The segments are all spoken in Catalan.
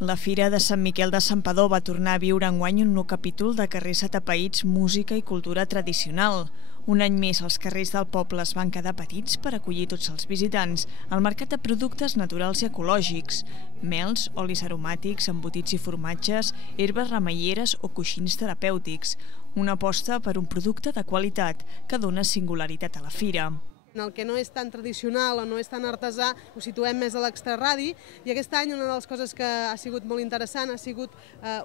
La Fira de Sant Miquel de Santpedor va tornar a viure enguany un nou capítol de carrers atapeïts, música i cultura tradicional. Un any més, els carrers del poble es van quedar petits per acollir tots els visitants al mercat de productes naturals i ecològics. Mels, olis aromàtics, embotits i formatges, herbes remeieres o coixins terapèutics. Una aposta per un producte de qualitat que dona singularitat a la fira. En el que no és tan tradicional o no és tan artesà ho situem més a l'extrarradi, i aquest any una de les coses que ha sigut molt interessant ha sigut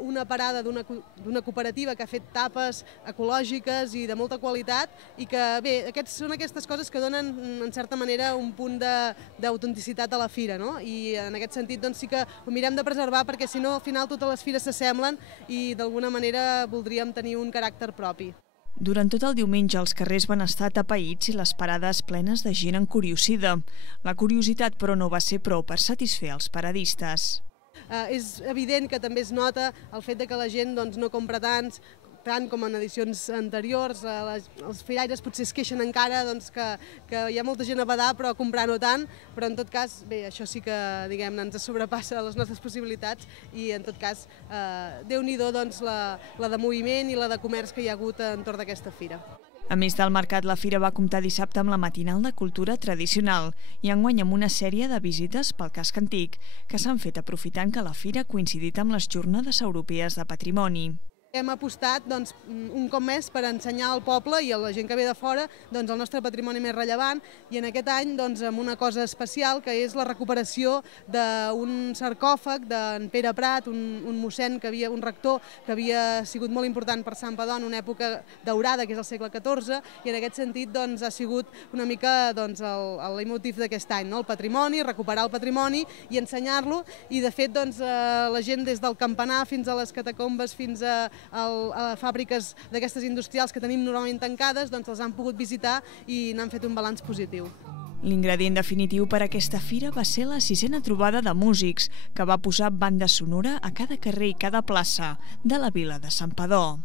una parada d'una cooperativa que ha fet tapes ecològiques i de molta qualitat, i que bé, són aquestes coses que donen en certa manera un punt d'autenticitat a la fira, no? I en aquest sentit doncs sí que ho mirem de preservar, perquè si no al final totes les fires s'assemblen i d'alguna manera voldríem tenir un caràcter propi. Durant tot el diumenge els carrers van estar atapeïts i les parades plenes de gent encuriosida. La curiositat, però, no va ser prou per satisfer els paradistes. És evident que també es nota el fet que la gent no compra tant com en edicions anteriors. Els firaires potser es queixen encara que hi ha molta gent a badar però a comprar no tant, però en tot cas, bé, això sí que ens sobrepassa les nostres possibilitats, i en tot cas Déu-n'hi-do la de moviment i la de comerç que hi ha hagut entorn d'aquesta fira. A més del mercat, la fira va comptar dissabte amb la matinal de cultura tradicional i enguany amb una sèrie de visites pel casc antic que s'han fet aprofitant que la fira ha coincidit amb les jornades europees de patrimoni. Hem apostat un cop més per ensenyar al poble i a la gent que ve de fora el nostre patrimoni més rellevant, i en aquest any amb una cosa especial, que és la recuperació d'un sarcòfag d'en Pere Prat, un mossèn, un rector que havia sigut molt important per Santpedor en una època daurada, que és el segle XIV, i en aquest sentit ha sigut una mica el leitmotiv d'aquest any, el patrimoni, recuperar el patrimoni i ensenyar-lo, i de fet la gent des del campanar fins a les catacombes fins a fàbriques d'aquestes industrials que tenim normalment tancades, les han pogut visitar i n'han fet un balanç positiu. L'ingredient definitiu per a aquesta fira va ser la 6a trobada de músics, que va posar banda sonora a cada carrer i cada plaça de la vila de Santpedor.